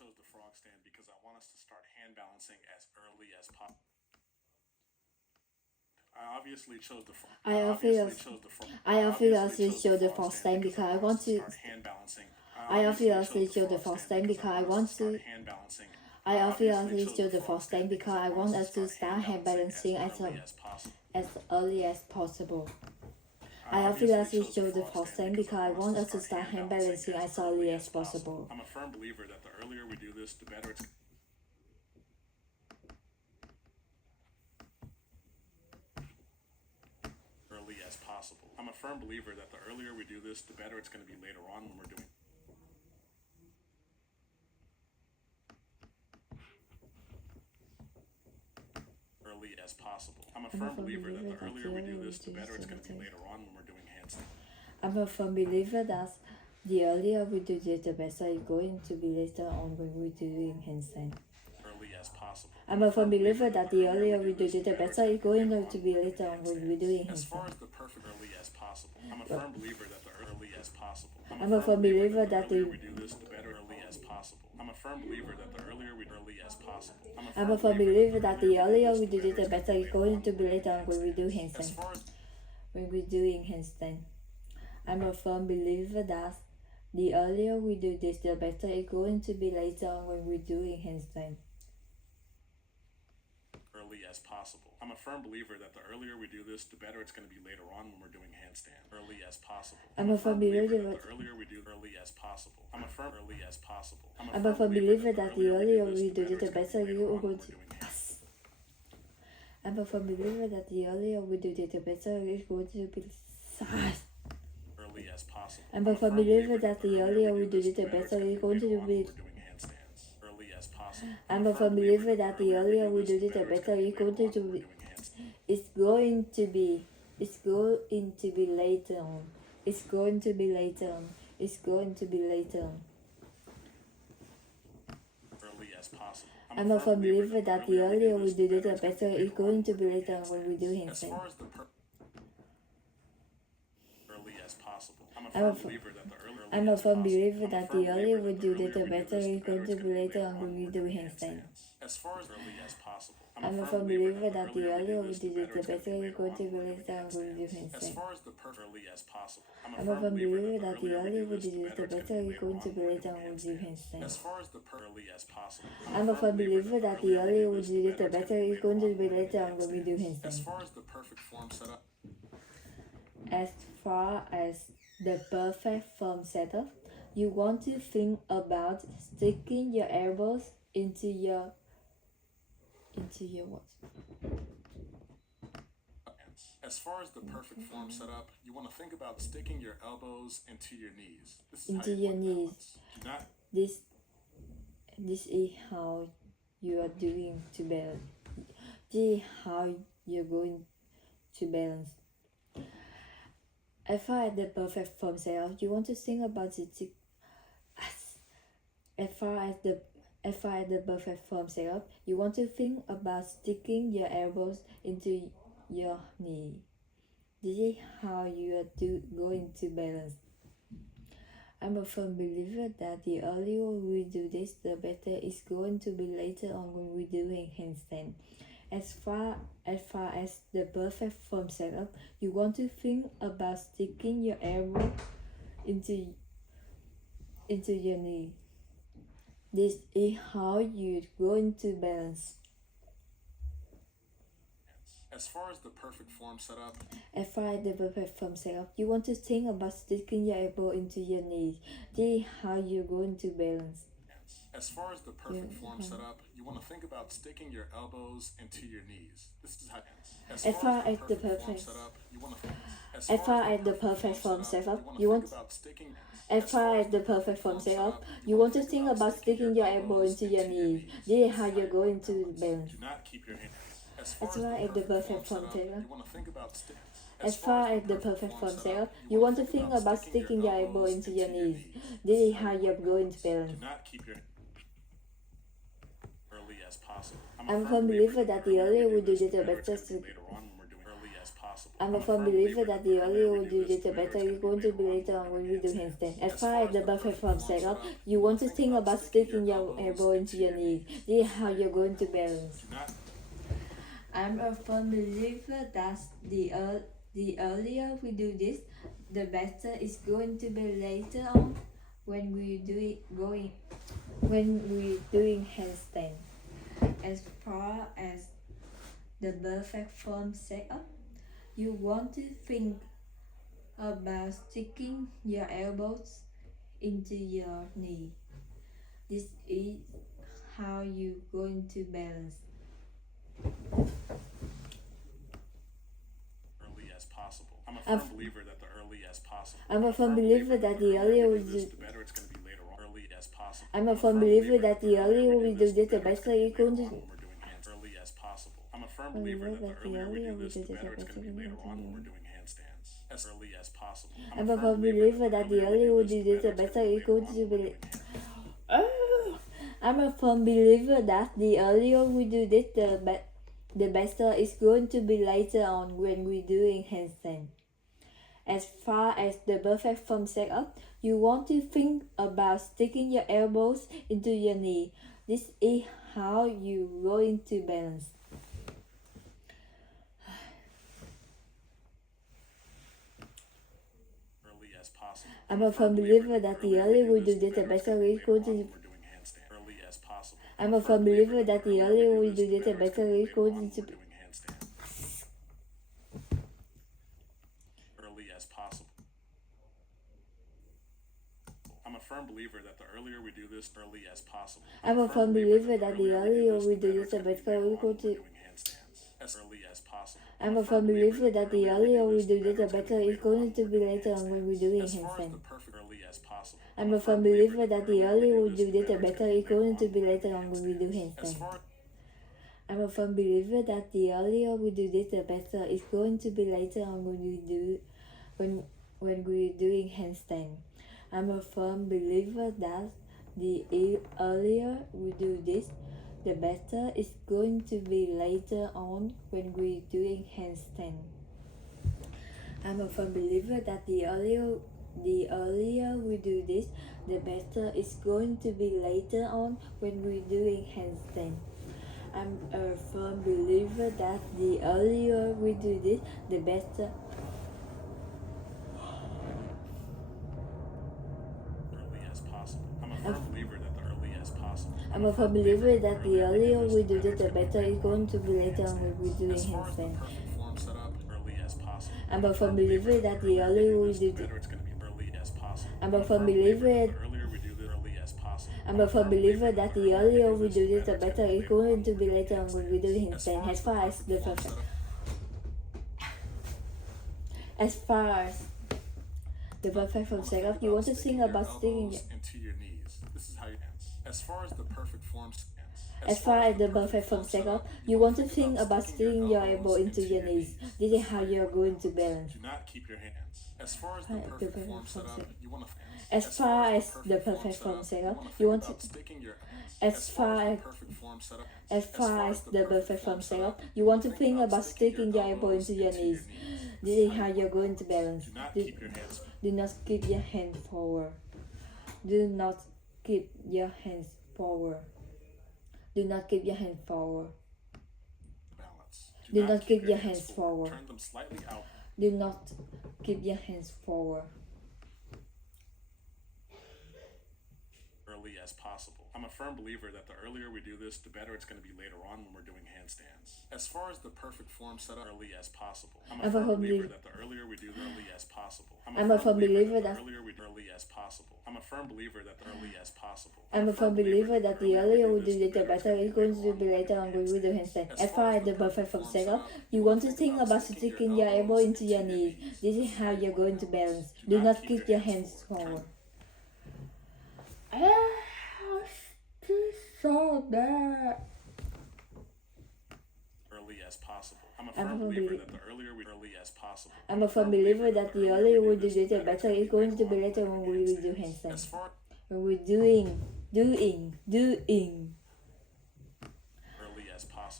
chose the frog stand because I want us to start hand balancing as early as possible. I obviously chose the frog. I obviously chose the frog stand because I want to. I obviously chose the frog stand because I want to. I obviously chose the frog stand because I want us to start hand balancing as early as possible. I obviously chose the frog stand because I want us to start hand balancing as early as possible. I'm a firm believer that the earlier we do this, the better it's. Early as possible. I'm a firm believer that the earlier we do this, the better it's going to be later on when we're doing. Early as possible. I'm a firm believer that the earlier we do this, the better it's going to be later on when we're doing handstand. I'm a firm believer that the earlier we do this, the better it's going to be later on when we're doing handstand. Early as possible. I'm a firm believer that the earlier we do this, the better it's going to be later on when we're doing As far handstand. as the perfect early as possible. I'm a firm believer that the early as possible. I'm a firm believer that the earlier the we do this, the better early as possible. I'm a firm believer that the earlier we early as possible. I'm a firm believer that the earlier we do this, the better it's going to be later on when we do As handstand. far as When we're doing handstand. I'm a firm believer that the earlier we do this, the better it's going to be later on when we're doing handstand. early as possible. I'm a firm believer that the earlier we do this, the better it's going to be later on when we're doing handstand. Early as possible. I'm a firm believer that that the earlier we do early as possible. I'm a firm early as possible. I'm a firm believer that the earlier we do this, the better it's going to. I'm a firm believer that the earlier we do this, the better it's going to be. Early as possible. I'm a firm believer that the earlier we do this, the better it's going to be. We're doing handstands. Early as possible. I'm a firm believer that the earlier we do this, the better it's going to be. It's going to be. It's going to be later on. It's going to be later on. It's going to be later on. Early as possible. I'm a firm believer that the earlier we do this, the better it's going to be later on when we do As handstand. far as the early as possible. I'm I'm a a f- firm believer that the earlier I'm a firm believer that the earlier we do this, the better it's going to be later on when we do handstand. As far as early as possible. I'm a firm believer that the earlier we do this, the better it's going to be later on when we do As handstand. far as the early as possible. I'm a firm believer that the earlier we do this, the better it's going to be later on when we do handstand. As far as the early as possible. I'm a firm believer that the earlier we do this, the better it's going to be later on when we do As handstand. far as the perfect form setup. As far as the perfect form setup, you want to think about sticking your elbows into your what? As far as the perfect form setup, you want to think about sticking your elbows into your knees. This is Into how you your want knees. balance. Do not This is how you are doing to balance. This is how you're going to balance. As far as the perfect form setup, you want to think about it. As far as the perfect form setup, you want to think about sticking your elbows into your knee. This is how you are going to balance. I'm a firm believer that the earlier we do this, the better it's going to be later on when we're doing handstand. As far as the perfect form setup, you want to think about sticking your elbow into your knee. This is how you're going to balance. As far as the perfect form setup. As far as the perfect form setup, you want to think about sticking your elbow into your knees. This is how you're going to balance. As far as the perfect form setup, you want to think about sticking your elbows into your knees. This is how. As far as the perfect setup, you want to. As far as the perfect form setup, you want. As far as the perfect form setup, you want to think about sticking your elbow into your knees. This is how you're going to balance. Do not keep your hand. As far as the perfect form setup, you want to think about as far as the perfect form setup, you want to think about sticking your elbow into your knees. This is how you're going to balance. Do not keep your early as possible. I'm a firm believer that the earlier we do this, the better. Later on when we're doing early as possible. possible. I'm a firm believer that the earlier we do this, the better it's going to be later on when we do handstand. As far as the perfect form setup, you want to think about sticking your elbow into your knee. This is how you're going to balance. I'm a firm believer that the earlier we do this, the better it's going to be later on when we're doing handstand. As far as the perfect form setup, you want to think about sticking your elbows into your knee. This is how you're going to balance. Early as possible. I'm a firm believer that the early as possible. I'm a firm believer that the earlier we do this, the better it's going to be later on. Early as possible. I'm a firm believer that the earlier we do this, the better it's going to. Early as possible. I'm a firm believer that the earlier we do this, the better it's going to be later on when we're doing handstands. As early as possible. I'm a firm believer that the earlier we do this, the better it's going to be. I'm a firm believer that the earlier we do this, the better it's going to be later on when we're doing handstand. As far as the perfect form setup, you want to think about sticking your elbows into your knee. This is how you're going to balance. Early as possible. I'm a firm believer that the earlier we do this, the better it's going to. Early as possible. I'm a firm believer that the earlier we do this, the better it's going to. Early as possible. I'm a firm believer that the earlier we do this, early as possible. I'm a firm believer that the earlier we do this, the better it's going to. As early as possible. I'm a firm believer that the earlier we do this, the better it's going to be later on when we're doing handstand. I'm a firm believer that the earlier we do this, the better it's going to be later on when we do handstand. I'm a firm believer that the earlier we do this, the better it's going to be later on when we're doing handstand. I'm a firm believer that the earlier we do this, the better it's going to be later on when we're doing handstand. I'm a firm believer that the earlier we do this, the better it's going to be later on when we're doing handstand. I'm a firm believer that the earlier we do this, the better. Early as possible. I'm a firm believer that the early as possible. I'm a firm believer that the earlier we do this, the better it's going to be later on when we're doing handstand. Early as possible. I'm a firm believer that the earlier we do this. I'm a firm believer. I'm a firm believer that the earlier we do this, the better it's going to be later on when we do handstand. As far as the perfect form setup, you want to think about sticking. Into your knees. This is how you dance. As far as the perfect form stance. As far as the perfect form setup, you want to think about sticking your elbow into your knees. This is how you're going to balance. Do not keep your hands. As far as the perfect form setup, you want to. As far as the perfect form setup, you want to. As far as the perfect form setup, you want to think about sticking your elbow into your knees. This is how you're going to balance. Do not keep your hands forward. Do not keep your hands forward. Do not keep your hands forward. Do not keep your hands forward. Turn them slightly out. Do not keep your hands forward. Early as possible. I'm a firm believer that the earlier we do this, the better it's going to be later on when we're doing handstands. As far as the perfect form setup, early as possible. I'm a firm believer that the earlier we do the early as possible. I'm a firm believer that earlier we do early as possible. I'm a firm believer that the early as possible. I'm a firm believer that the earlier we do it, the better it's going to be later on when we do handstand. As far as the perfect form setup, you want to think about sticking your elbow into your knees. This is how you're going to balance. Do not keep your hands forward. So bad. Early as possible. I'm a firm believer that the earlier we early as possible. I'm a firm believer that the earlier we do it, the better it's going to be later when we do handstand. When we're doing. Early as possible.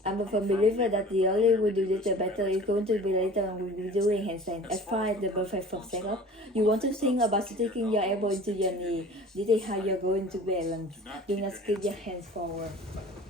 I'm a firm believer that the earlier we do this, the better it's going to be later on we'll be doing handstand. As far as the perfect form setup, you want to think about sticking your elbow into your knee. This is how you're going to balance. Do not skip your hands forward.